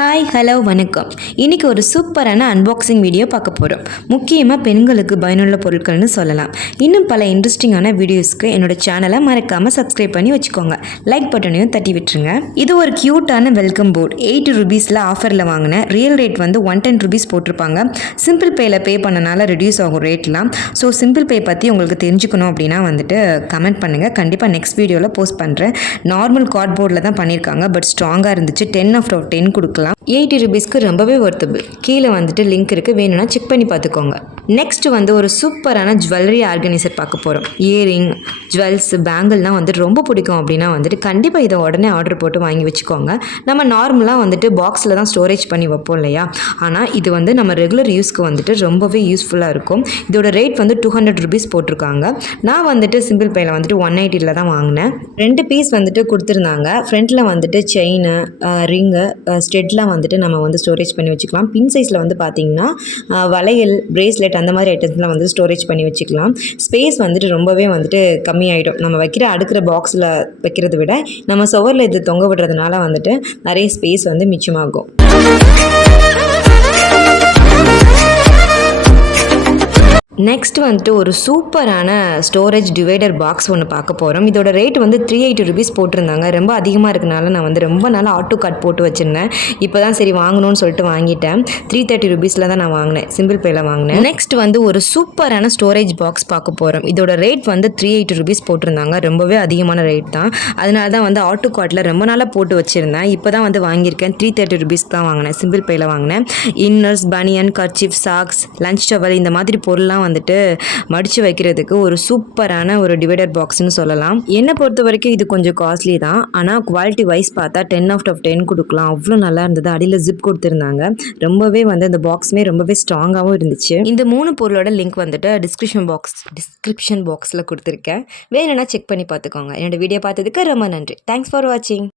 Hi hello வணக்கம். இன்றைக்கி ஒரு சூப்பரான அன்பாக்சிங் வீடியோ பார்க்க போகிறோம். முக்கியமாக பெண்களுக்கு பயனுள்ள பொருட்கள்னு சொல்லலாம். இன்னும் பல இன்ட்ரெஸ்டிங்கான வீடியோஸ்க்கு என்னோட சேனலை மறக்காமல் சப்ஸ்கிரைப் பண்ணி வச்சுக்கோங்க. லைக் பட்டனையும் தட்டி விட்டுருங்க. இது ஒரு க்யூட்டான வெல்கம் போர்டு. 80 ருபீஸில் ஆஃபரில் வாங்கினேன். ரியல் ரேட் வந்து 110 ருபீஸ் போட்டிருப்பாங்க. சிம்பிள் பேயில் பே பண்ணனால ரெடியூஸ் ஆகும் ரேட்லாம். ஸோ சிம்பிள் பே பற்றி உங்களுக்கு தெரிஞ்சுக்கணும் அப்படின்னா வந்துட்டு கமெண்ட் பண்ணுங்கள். கண்டிப்பாக நெக்ஸ்ட் வீடியோவில் போஸ்ட் பண்ணுறேன். நார்மல் கார்ட்போர்டில் தான் பண்ணியிருக்காங்க. பட் ஸ்ட்ராங்காக இருந்துச்சு. 10/10 கொடுக்கலாம். 80 ருபீஸ்க்கு ரொம்பவே ஒர்த்தபிள். கீழே வந்துட்டு லிங்க் இருக்குது, வேணும்னா செக் பண்ணி பார்த்துக்கோங்க. நெக்ஸ்ட் வந்து ஒரு சூப்பரான ஜுவல்லரி ஆர்கனைசர் பார்க்க போகிறோம். இயரிங், ஜுவல்ஸ், பேங்கிள்லாம் வந்துட்டு ரொம்ப பிடிக்கும் அப்படின்னா வந்துட்டு கண்டிப்பாக இதை உடனே ஆர்டர் போட்டு வாங்கி வச்சுக்கோங்க. நம்ம நார்மலாக வந்துட்டு பாக்ஸில் தான் ஸ்டோரேஜ் பண்ணி வைப்போம் இல்லையா, ஆனால் இது வந்து நம்ம ரெகுலர் யூஸ்க்கு வந்துட்டு ரொம்பவே யூஸ்ஃபுல்லாக இருக்கும். இதோட ரேட் வந்து 200 ருபீஸ் போட்டிருக்காங்க. நான் வந்துட்டு சிம்பிள் பேயில் வந்துட்டு 180 தான் வாங்கினேன். 2 பீஸ் வந்துட்டு கொடுத்துருந்தாங்க. ஃப்ரண்ட்டில் வந்துட்டு செயின், ரிங்கு, ஸ்டெட்லாம் வந்துட்டு நம்ம வந்து ஸ்டோரேஜ் பண்ணி வச்சுக்கலாம். பின் சைஸில் வந்து பார்த்திங்கன்னா வளையல், பிரேஸ்லெட் அந்த மாதிரி ஐட்டம்ஸ்லாம் வந்து ஸ்டோரேஜ் பண்ணி வச்சுக்கலாம். ஸ்பேஸ் வந்துட்டு ரொம்பவே வந்துட்டு கம்மியாயிடும். நம்ம அடுக்கிற பாக்ஸில் வைக்கிறத விட நம்ம சுவரில் இது தொங்க விடுறதுனால வந்துட்டு நிறைய ஸ்பேஸ் வந்து மிச்சமாகும். நெக்ஸ்ட் வந்துட்டு ஒரு சூப்பரான ஸ்டோரேஜ் டிவைடர் பாக்ஸ் ஒன்று பார்க்க போகிறோம். இதோட ரேட் வந்து 380 ருபீஸ் போட்டிருந்தாங்க. ரொம்ப அதிகமாக இருக்கனால நான் வந்து ரொம்ப நாள் ஆட்டோ கார்ட் போட்டு வச்சுருந்தேன். இப்போ தான் சரி வாங்கணும்னு சொல்லிட்டு வாங்கிட்டேன். 330 ருபீஸில் தான் நான் வாங்கினேன். சிம்பிள் பேயில் வாங்கினேன். நெக்ஸ்ட் வந்து ஒரு சூப்பரான ஸ்டோரேஜ் பாக்ஸ் பார்க்க போகிறோம். இதோட ரேட் வந்து 380 ருபீஸ் போட்டிருந்தாங்க. ரொம்பவே அதிகமான ரேட் தான். அதனால தான் வந்து ஆட்டோ கார்ட்டில் ரொம்ப நாளாக போட்டு வச்சுருந்தேன். இப்போ தான் வந்து வாங்கியிருக்கேன். 330 ருபீஸ்க்கு தான் வாங்கினேன். சிம்பிள் பேயில் வாங்கினேன். இன்னர்ஸ், பனியன், கர்ச்சீஃப், சாக்ஸ், லஞ்ச் டவல் இந்த மாதிரி பொருள்லாம் வந்துட்டு மடிச்சு வைக்கிறதுக்கு ஒரு சூப்பரான ஒரு டிவைடர் பாக்ஸ்னு சொல்லலாம். என்னை பொறுத்த வரைக்கும் இது கொஞ்சம் காஸ்ட்லி தான், ஆனால் குவாலிட்டி வைஸ் பார்த்தா 10/10 கொடுக்கலாம். அவ்வளோ நல்லா இருந்தது. அடியில் ஜிப் கொடுத்துருந்தாங்க. ரொம்பவே வந்து அந்த பாக்ஸுமே ரொம்பவே ஸ்ட்ராங்காகவும் இருந்துச்சு. இந்த 3 பொருளோட லிங்க் வந்துட்டு டிஸ்கிரிப்ஷன் பாக்ஸில் கொடுத்துருக்கேன். வேணும்னா செக் பண்ணி பார்த்துக்கோங்க. என்னோட வீடியோ பார்த்ததுக்கு ரொம்ப நன்றி. தேங்க்ஸ் ஃபார் வாட்சிங்.